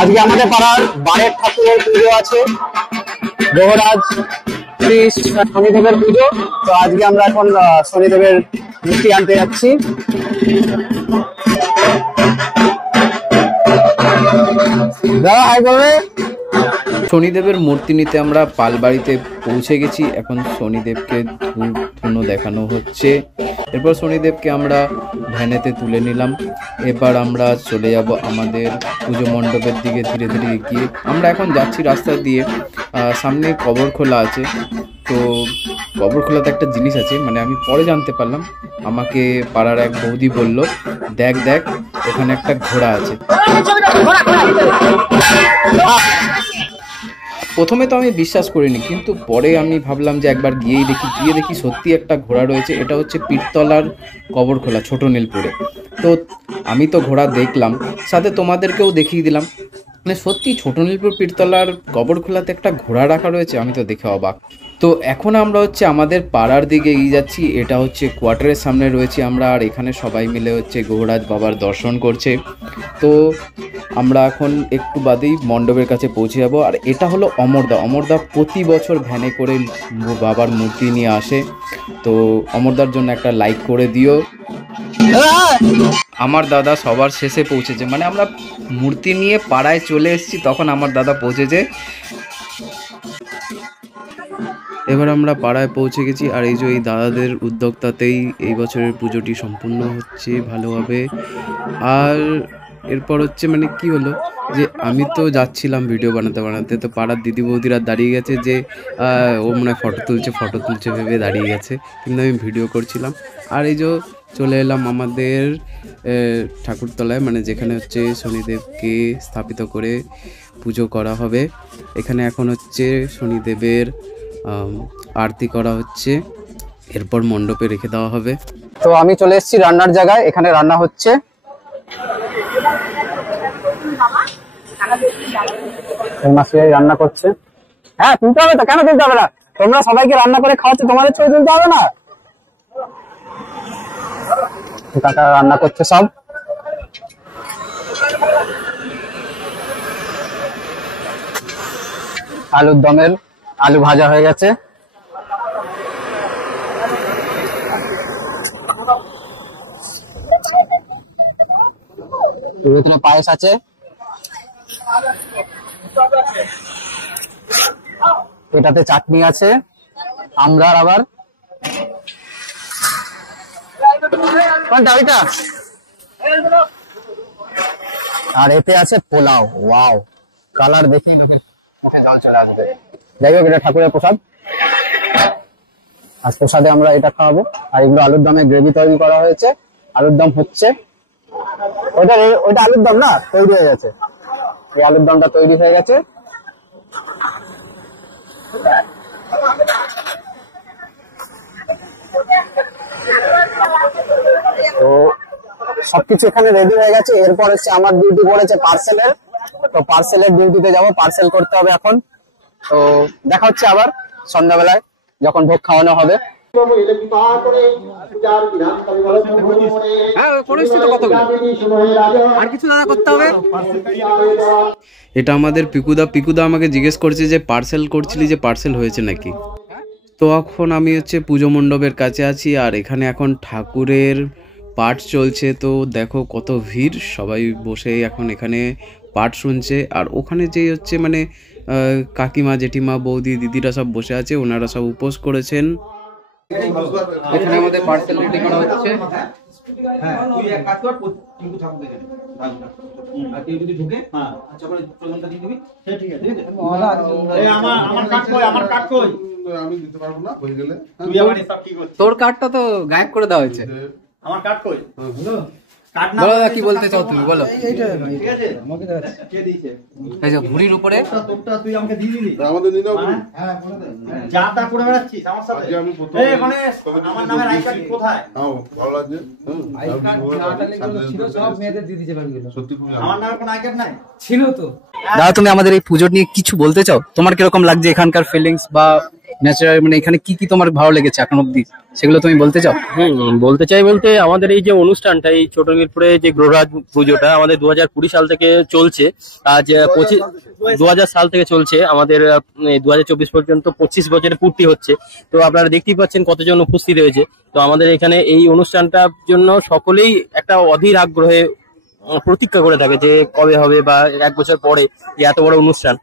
আজকে আমাদের পাড়ার বারের ঠাকুরের পুজো আছে, দেহরাজ শ্রী শনিদেবের পুজো। তো আজকে আমরা এখন শনিদেবের মূর্তি আনতে যাচ্ছি। দাদা হাই বলবে। শনিদেবের মূর্তি নিতে আমরা পালবাড়িতে পৌঁছে গেছি। এখন শনিদেবকে ধুনো দেখানো হচ্ছে। এরপর শনিদেবকে আমরা ভ্যানেতে তুলে নিলাম। এবার আমরা চলে যাব আমাদের পুজো মণ্ডপের দিকে ধীরে ধীরে এগিয়ে। আমরা এখন যাচ্ছি রাস্তা দিয়ে, সামনে কবর খোলা আছে। তো কবর খোলাতে একটা জিনিস আছে, মানে আমি পরে জানতে পারলাম। আমাকে পাড়ার এক বৌদি বলল, দেখ দেখ ওখানে একটা ঘোড়া আছে। প্রথমে তো আমি বিশ্বাস করিনি, কিন্তু পরে আমি ভাবলাম যে একবার গিয়ে দেখি সত্যি একটা ঘোড়া রয়েছে। এটা হচ্ছে পীরতলার কবর খোলা, ছোট নীলপুরে। তো আমি তো ঘোড়া দেখলাম, সাথে তোমাদেরকেও দেখিয়ে দিলাম। মানে সত্যি ছোট নীলপুর পীরতলার কবর খোলাতে একটা ঘোড়া রাখা রয়েছে, আমি তো দেখে অবাক। তো এখন আমরা হচ্ছে আমাদের পাড়ার দিকে এগিয়ে যাচ্ছি। এটা হচ্ছে কোয়ার্টারের সামনে রয়েছে আমরা, আর এখানে সবাই মিলে হচ্ছে গৌরাজ বাবার দর্শন করছে। তো আমরা এখন একটু বাদেই মণ্ডপের কাছে পৌঁছে যাব। আর এটা হলো অমরদা প্রতি বছর ভ্যানে করে বাবার মূর্তি নিয়ে আসে। তো অমরদার জন্য একটা লাইক করে দিও। আমার দাদা সবার শেষে পৌঁছেছে, মানে আমরা মূর্তি নিয়ে পাড়ায় চলে এসেছি, তখন আমার দাদা পৌঁছেছে। এবার আমরা পাড়ায় পৌঁছে গেছি। আর এই যে এই দাদাদের উদ্যোক্তাতেই এই বছরের পুজোটি সম্পূর্ণ হচ্ছে ভালোভাবে। আর এরপর হচ্ছে মানে কি হলো যে আমি তো যাচ্ছিলাম ভিডিও বানাতে, তো পাড়ার দিদি বৌদিরা দাঁড়িয়ে গেছে যে ও মনে হয় ফটো তুলছে ভেবে দাঁড়িয়ে গেছে, কিন্তু আমি ভিডিও করছিলাম। আর এই যে চলে এলাম আমাদের ঠাকুরতলায়, মানে যেখানে হচ্ছে শনিদেবকে স্থাপিত করে পুজো করা হবে। এখানে এখন হচ্ছে শনিদেবের আরতি করা হচ্ছে, এরপর মণ্ডপে রেখে দেওয়া হবে। তো আমি চলে এসেছি রান্নার জায়গায়, এখানে রান্না হচ্ছে। রান্না করছে। হ্যাঁ তুলতে হবে তো, কেন তুলতে হবে না? তোমরা সবাইকে রান্না করে খাওয়াচ্ছে, তোমাদের ছবি তুলতে হবে না? কাকা রান্না করছে সব। আলুর দমের আলু ভাজা হয়ে গেছে। পায়েস আছে, এটাতে চাটনি আছে আমরার, আবার ওইটা আর এতে আছে পোলাও। ওয়াও, কালার দেখি লোকের মুখে জল চলে আসবে। যাই হোক, এটা ঠাকুরের প্রসাদ। আজ প্রসাদে আমরা এটা খাওয়াবো। আর এগুলো আলুর দমে গ্রেভি তৈরি করা হয়েছে, আলুর দম হচ্ছে। ওইটা আলুর দম না, তৈরি হয়ে গেছে। এই আলুর দমটা তৈরি হয়ে গেছে। তো সবকিছু এখানে রেডি হয়ে গেছে। এরপর হচ্ছে আমার ডিউটি পড়েছে পার্সেলের। তো পার্সেলের ডিউটিতে যাব, পার্সেল করতে হবে এখন। তো দেখা হচ্ছে আবার সন্ধ্যাবেলায় যখন ভোগ খাওয়ানো হবে। আর কিছু দাদা করতে হবে। এটা আমাদের পিকুদা আমাকে জিজ্ঞেস করছে যে পার্সেল করছিলি, যে পার্সেল হয়েছে নাকি। তো এখন আমি হচ্ছে পুজো মণ্ডপের কাছে আছি, আর এখানে এখন ঠাকুরের পাঠ চলছে। তো দেখো কত ভিড়, সবাই বসে এখন এখানে পাঠ শুনছে। আর ওখানে যে হচ্ছে মানে কাকিমা, জেঠিমা, বৌদি, দিদিরা সব বসে আছে, ওনারা সব উপোস করেছেন। এখানে আমাদের পার্সেল রেডি করা হচ্ছে। হ্যাঁ তুই এক কাজ কর, টিঙ্কু ঠাকুর দেখে আর কেউ যদি ঢুকে আচ্ছা করে প্রথমটা দিয়ে দিবি। ঠিক আছে এই আমার কাট কই আমি দিতে পারবো না, হয়ে গেলে তুই আমার হিসাব কি করছিস? তোর কাটটা তো গায়েব করে দেওয়া হয়েছে। আমার কাট কই? হ্যালো কাট না, বলো কি বলতে চাও তুমি, বলো। এইটা ঠিক আছে, আমাকে কে দিয়েছে? এই যে ঘুড়ির উপরে তোরটা তুই আমাকে দিয়ে দিলি, আমাদের দিন দাও। হ্যাঁ করে দে, যা তা করে বেড়াচ্ছিস আমার সাথে। আমি প্রথম এই গণেশ আমার নামে আই কার্ড কোথায়? হ্যাঁ ভালো লাগছে। আই কার্ড নাটালে ছিল, সব মেয়েদের দিয়ে দিতে পারবি। সত্যি খুব আমার নামে কোনো আই কার্ড নাই ছিল তো। দাদা তুমি আমাদের এই পুজো নিয়ে কিছু বলতে চাও? তোমার কিরকম লাগছে এখানকার ফিলিংস বা ন্যাচারাল, মানে এখানে কি কি তোমার ভালো লেগেছে এখন অব্দি, সেগুলো তুমি বলতে চাও? বলতে চাই বলতে আমাদের এই যে অনুষ্ঠানটা, এই ছোট মিরপুরে যে গ্রহরাজ পুজোটা আমাদের 2020 সাল থেকে চলছে। আজ 2000 সাল থেকে চলছে আমাদের, 2024 পর্যন্ত 25 বছরে পূর্তি হচ্ছে। তো আপনারা দেখতেই পাচ্ছেন কতজন উপস্থিত হয়েছে। তো আমাদের এখানে এই অনুষ্ঠানটার জন্য সকলেই একটা অধীর আগ্রহে প্রতীক্ষা করে থাকে যে কবে হবে, বা 1 বছর পরে যে এত বড় অনুষ্ঠান।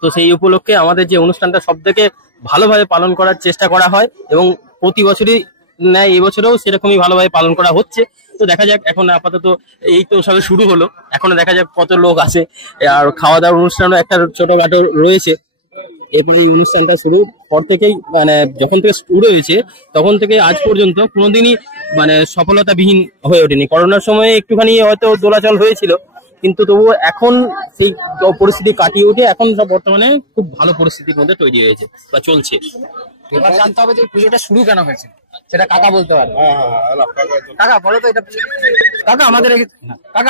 তো সেই উপলক্ষে আমাদের যে অনুষ্ঠানটা সব থেকে ভালোভাবে পালন করার চেষ্টা করা হয়, এবং প্রতি বছরই ন্যায় এবছরেও সেরকমই ভালোভাবে পালন করা হচ্ছে। তো দেখা যাক, এখন আপাতত এই তো সবে শুরু হলো, এখনো দেখা যাক কত লোক আসে। আর খাওয়া দাওয়ার অনুষ্ঠানও একটা ছোটখাটো রয়েছে। এরপরে এই অনুষ্ঠানটা শুরুর পর থেকেই, মানে যখন থেকে শুরু হয়েছে তখন থেকে আজ পর্যন্ত কোনোদিনই মানে সফলতাবিহীন হয়ে ওঠেনি। করোনার সময় একটুখানি হয়তো দোলাচল হয়েছিল, কিন্তু তবুও এখন সেই পরিস্থিতি কাটিয়ে উঠে এখন সব বর্তমানে খুব ভালো পরিস্থিতির মধ্যে তৈরি হয়েছে বা চলছে। এবার জানতে হবে যে পুজোটা শুরু কেন হয়েছে, সেটা কাকা বলতে পারবে। কাকা বলো তো এটা, কাকা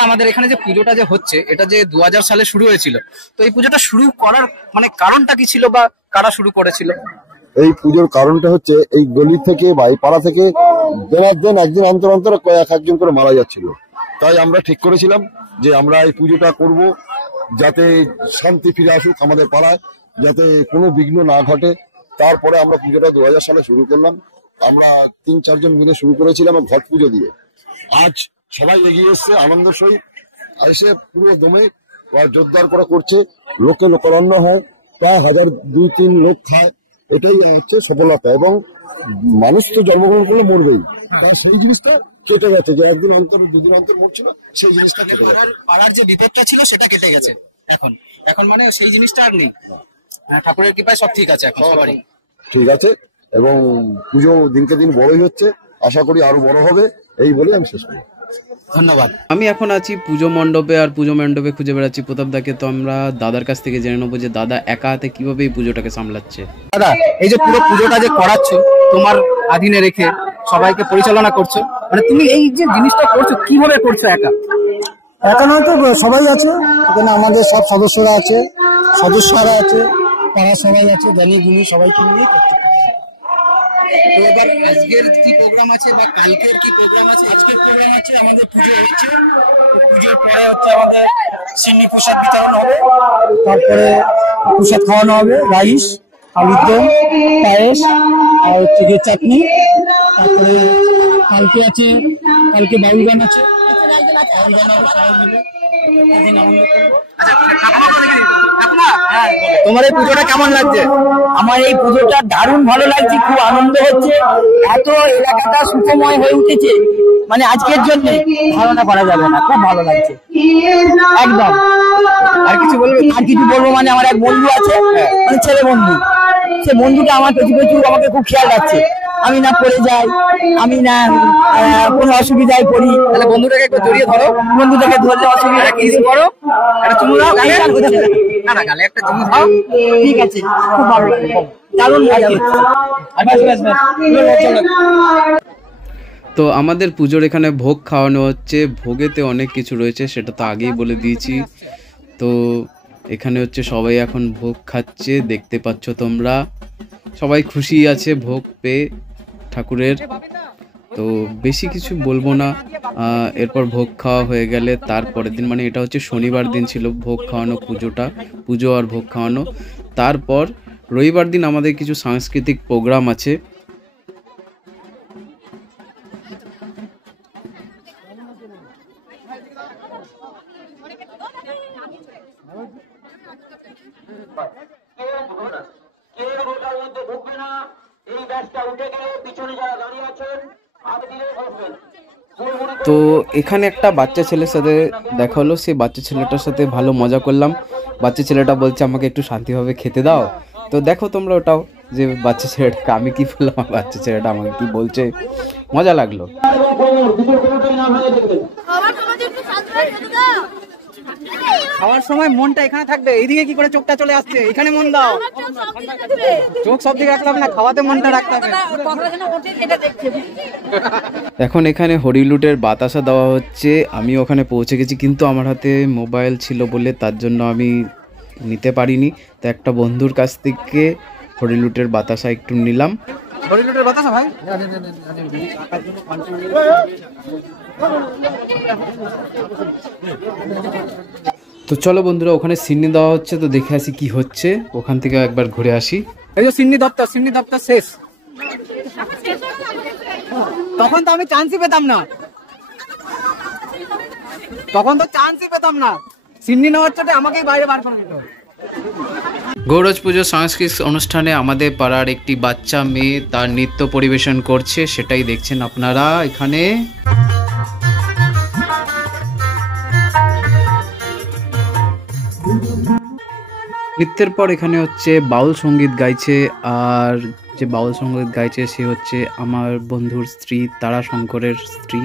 আমাদের এখানে যে পুজোটা যে হচ্ছে, এটা যে 2000 সালে শুরু হয়েছিল, তো এই পুজোটা শুরু করার মানে কারণটা কি ছিল, বা কারা শুরু করেছিল? এই পুজোর কারণটা হচ্ছে এই গলি থেকে বা এই পাড়া থেকে দিন একদিন অন্তর অন্তর একজন করে মারা যাচ্ছিল। তাই আমরা ঠিক করেছিলাম যে আমরা এই পুজোটা করব, যাতে শান্তি ফিরে আসুক আমাদের পাড়ায়, যাতে কোনো বিঘ্ন না ঘটে। তারপরে আমরা পুজোটা 2000 সালে শুরু করলাম। আমরা 3-4 জন মিলে শুরু করেছিলাম ঘট পুজো দিয়ে। আজ সবাই এগিয়ে এসছে আনন্দ সহিত, এসে পুরো দমে জোরদার করা করছে। লোকে লোকারণ্য হয়, প্রায় 1000-2-3 লোক খায়। এটাই হচ্ছে সফলতা। এবং মানুষ তো জন্মগ্রহণ করলে মরবেই, তাই সেই জিনিসটা কেটে গেছে, যে একদিন অন্তর 2 দিন অন্তর মরছিল, সেই জিনিসটা কেটে গেছে। পাড়ার যে বিভেদটা ছিল সেটা কেটে গেছে এখন, এখন মানে সেই জিনিসটা আর নেই। ঠাকুরের কৃপায় সব ঠিক আছে এখন সবারই। ঠিক আছে, এবং পুজো দিনকে দিন বড়ই হচ্ছে, আশা করি আরো বড় হবে। এই বলে আমি শেষ করি, ধন্যবাদ। আমি এখন আছি পুজো মণ্ডপে, আর পুজো মণ্ডপে খুঁজে বেড়াচ্ছি প্রতাপদাকে। তো আমরা দাদার কাছ থেকে জেনে নেবো যে দাদা একা হাতে কিভাবে এই পুজোটাকে সামলাচ্ছে। দাদা, এই যে পুরো পুজোটা যে করাচ্ছ তোমার আধীনে রেখে, সবাইকে পরিচালনা করছো, মানে তুমি এই যে জিনিসটা করছো কিভাবে করছো? একা নয় তো, সবাই আছে এখানে, আমাদের সব সদস্যরা আছে, সদস্যরা আছে, পাড়া সবাই আছে, জানি গুনি সবাইকে নিয়ে করতে। তো এবার আজকের কি প্রোগ্রাম আছে বা কালকের কি প্রোগ্রাম আছে? আজকের প্রোগ্রাম আছে, আমাদের পুজো হচ্ছে, পুজোর পরে হচ্ছে আমাদের সিন্নি প্রসাদ বিতরণ হবে, তারপরে প্রসাদ খাওয়ানো হবে, রাইস, আলুর দম, পায়েস, আর হচ্ছে গিয়ে চাটনি। তারপরে কালকে আছে, কালকে বাউল গান আছে, বাউল গান হবে, সবাই মিলে একদিন আনন্দ করবো। তোমার এই পুজোটা কেমন লাগছে? আমার এই পুজোটা দারুণ ভালো লাগছে, খুব আনন্দ হচ্ছে। এত এলাকাটা সুখময় হয়ে উঠেছে, মানে আজকের জন্য ধারণা করা যাবে না। খুব ভালো লাগছে একদম। আর কিছু বলবো? আর কিছু বলবো মানে, আমার এক বন্ধু আছে, মানে ছেলে বন্ধু, সে বন্ধুটা আমার পেছু পেছু আমাকে খুব খেয়াল রাখছে, আমি না পড়ে যাই, আমি না কোনো অসুবিধায় পড়ি। তাহলে বন্ধুটাকে একটু জড়িয়ে ধরো, বন্ধুটাকে ধরলে অসুবিধা কিছু করো, একটা চুমু দাও গালে। করছে না। না না, গালে একটা চুমু দাও। ঠিক আছে, খুব ভালো লাগছে, দারুণ মজা হচ্ছে। তো আমাদের পুজোর এখানে ভোগ খাওয়ানো হচ্ছে। ভোগেতে অনেক কিছু রয়েছে, সেটা তো আগেই বলে দিয়েছি। তো এখানে হচ্ছে সবাই এখন ভোগ খাচ্ছে, দেখতে পাচ্ছ তোমরা। সবাই খুশি আছে ভোগ পেয়ে ঠাকুরের। তো বেশি কিছু বলবো না। এরপর ভোগ খাওয়া হয়ে গেলে তারপরের দিন, মানে এটা হচ্ছে শনিবার দিন ছিল ভোগ খাওয়ানো, পুজো আর ভোগ খাওয়ানো। তারপর রবিবার দিন আমাদের কিছু সাংস্কৃতিক প্রোগ্রাম আছে। তো এখানে একটা বাচ্চা ছেলের সাথে দেখা হলো, সেই বাচ্চা ছেলেটার সাথে ভালো মজা করলাম। বাচ্চা ছেলেটা বলছে আমাকে একটু শান্তিভাবে খেতে দাও। তো দেখো তোমরা ওটাও, যে বাচ্চা ছেলেটাকে আমি কি বললাম, বাচ্চা ছেলেটা আমাকে কি বলছে, মজা লাগলো। খাওয়ার সময় মনটা এখানে থাকবে, এইদিকে কি করে চোখটা চলে আসছে? এখানে মন দাও, চোখ সব দিকে রাখলাম না, খাওয়াতে মনটা রাখতে হবে। এখন এখানে হরিলুটের বাতাসা দেওয়া হচ্ছে। আমি ওখানে পৌঁছে গেছি, কিন্তু আমার হাতে মোবাইল ছিল বলে তার জন্য আমি নিতে পারিনি। তো একটা বন্ধুর কাছ থেকে হরিলুটের বাতাসা একটু নিলাম। হরিলুটের বাতাসা ভাই, তো চলো বন্ধুরা, ওখানে সিন্নি দেওয়া হচ্ছে, তো দেখে আসি কি হচ্ছে, ওখান থেকে একবার ঘুরে আসি। এই যে সিন্নি দপ্তর শেষ। তখন তো আমি চান্সই পেতাম না, সিন্নি নেওয়ার চোটে আমাকেই বাইরে বার করে দিত। গৌরজ পুজোর সাংস্কৃতিক অনুষ্ঠানে আমাদের পাড়ার একটি বাচ্চা মেয়ে তার নৃত্য পরিবেশন করছে, সেটাই দেখছেন আপনারা এখানে। নৃত্যের পর এখানে হচ্ছে বাউল সঙ্গীত গাইছে, আর যে বাউল সঙ্গীত গাইছে সে হচ্ছে আমার বন্ধুর স্ত্রী, তারাশঙ্করের স্ত্রী।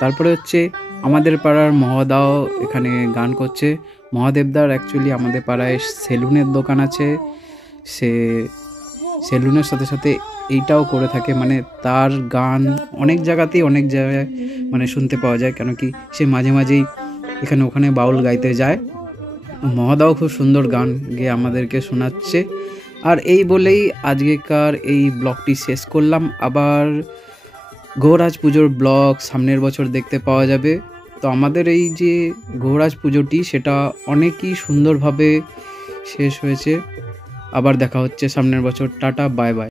তারপরে হচ্ছে আমাদের পাড়ার মহাদাও এখানে গান করছে। মহাদেবদার অ্যাকচুয়ালি আমাদের পাড়ায় সেলুনের দোকান আছে, সে সেলুনের সাথে সাথে এইটাও করে থাকে, মানে তার গান অনেক জায়গায় মানে শুনতে পাওয়া যায়, কেন কি সে মাঝে মাঝেই এখানে ওখানে বাউল গাইতে যায়। মহাদাও খুব সুন্দর গান গেয়ে আমাদেরকে শোনাচ্ছে। আর এই বলেই আজকেকার এই ব্লগটি শেষ করলাম। আবার গৌরাজ পুজোর ব্লগ সামনের বছর দেখতে পাওয়া যাবে। তো আমাদের এই যে গৌরাজ পুজোটি সেটা অনেকই সুন্দরভাবে শেষ হয়েছে। আবার দেখা হচ্ছে সামনের বছর। Tata, bye bye.